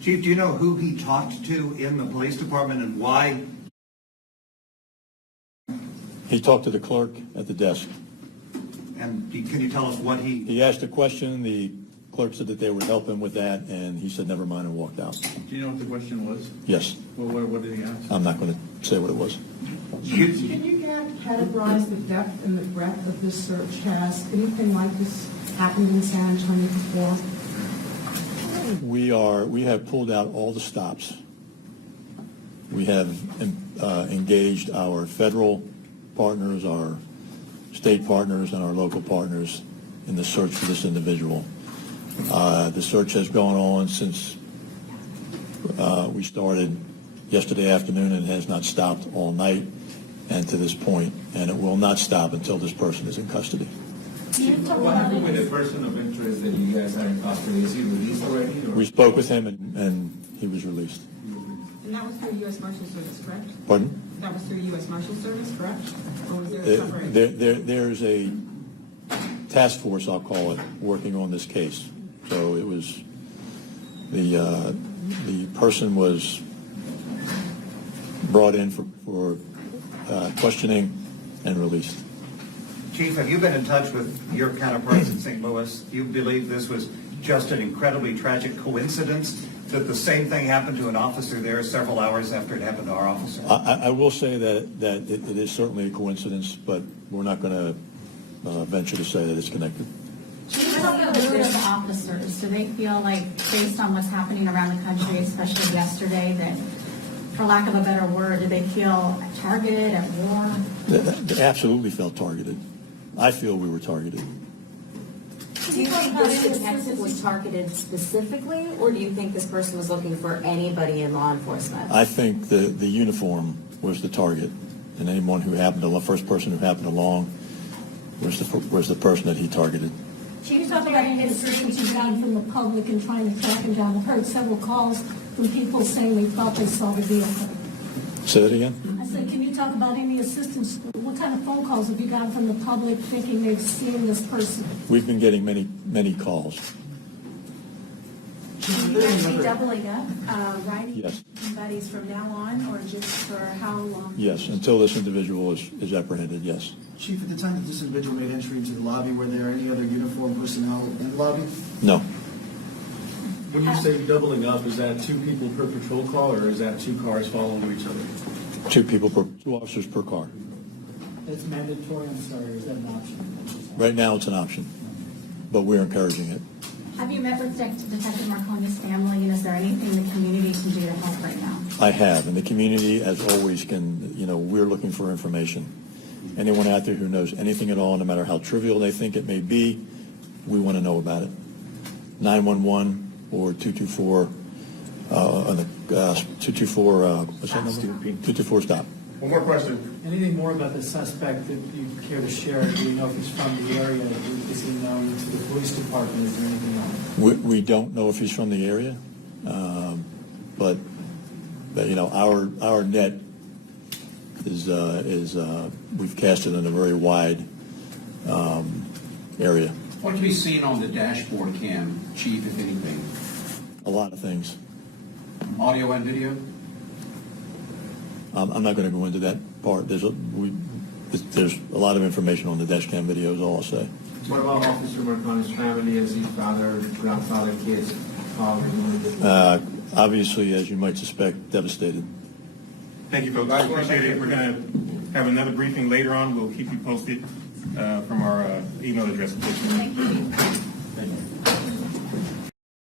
Chief, do you know who he talked to in the police department and why? He talked to the clerk at the desk. And can you tell us what he... He asked a question, the clerk said that they would help him with that, and he said never mind and walked out. Do you know what the question was? Yes. Well, what did he ask? I'm not going to say what it was. Can you categorize the depth and the breadth of this search? Has anything like this happened in San Antonio before? We have pulled out all the stops. We have engaged our federal partners, our state partners, and our local partners in the search for this individual. The search has gone on since we started yesterday afternoon and has not stopped all night and to this point, and it will not stop until this person is in custody. What happened with the person of interest that you guys are in custody? Is he released already? Or? We spoke with him and he was released. And that was through U.S. Marshal Service, correct? Pardon? That was through U.S. Marshal Service, correct? Or was there a separate? There's a task force, I'll call it, working on this case. So it was, the person was brought in for questioning and released. Chief, have you been in touch with your counterparts in St. Louis? Do you believe this was just an incredibly tragic coincidence that the same thing happened to an officer there several hours after it happened to our officer? I will say that it is certainly a coincidence, but we're not going to venture to say that it's connected. What about the mood of the officers? Do they feel like, based on what's happening around the country, especially yesterday, that, for lack of a better word, do they feel targeted at war? They absolutely felt targeted. I feel we were targeted. Do you think this detective was targeted specifically, or do you think this person was looking for anybody in law enforcement? I think the uniform was the target, and anyone who happened to, the first person who happened along was the person that he targeted. Can you talk about any assistance you got from the public in trying to track him down? I've heard several calls from people saying they thought they saw the vehicle. Say that again? I said, can you talk about any assistance? What kind of phone calls have you gotten from the public thinking they've seen this person? We've been getting many calls. Will you guys be doubling up, writing Yes. buddies from now on, or just for how long? Yes, until this individual is apprehended, yes. Chief, at the time that this individual made entry into the lobby, were there any other uniformed personnel in the lobby? No. When you say doubling up, is that 2 people per patrol car, or is that 2 cars following each other? 2 officers per car. It's mandatory, I'm sorry, is that an option? Right now, it's an option, but we're encouraging it. Have you met with Detective Marconi's family, and is there anything the community can do to help right now? I have, and the community, as always, we're looking for information. Anyone out there who knows anything at all, no matter how trivial they think it may be, we want to know about it. 911 or 224, 224, what's that number? 224 stop. One more question. Anything more about the suspect that you care to share? Do we know if he's from the area? Is he known to the police department? Is there anything else? We don't know if he's from the area, but our net is we've cast it in a very wide area. What can be seen on the dashboard cam, Chief, if anything? A lot of things. Audio and video? I'm not going to go into that part. There's a lot of information on the dash cam video is all I'll say. What about Officer Marconi's family? Is he father, grandfather, kids, father? Obviously, as you might suspect, devastated. Thank you, folks. I appreciate it. We're going to have another briefing later on. We'll keep you posted from our email address. Thank you.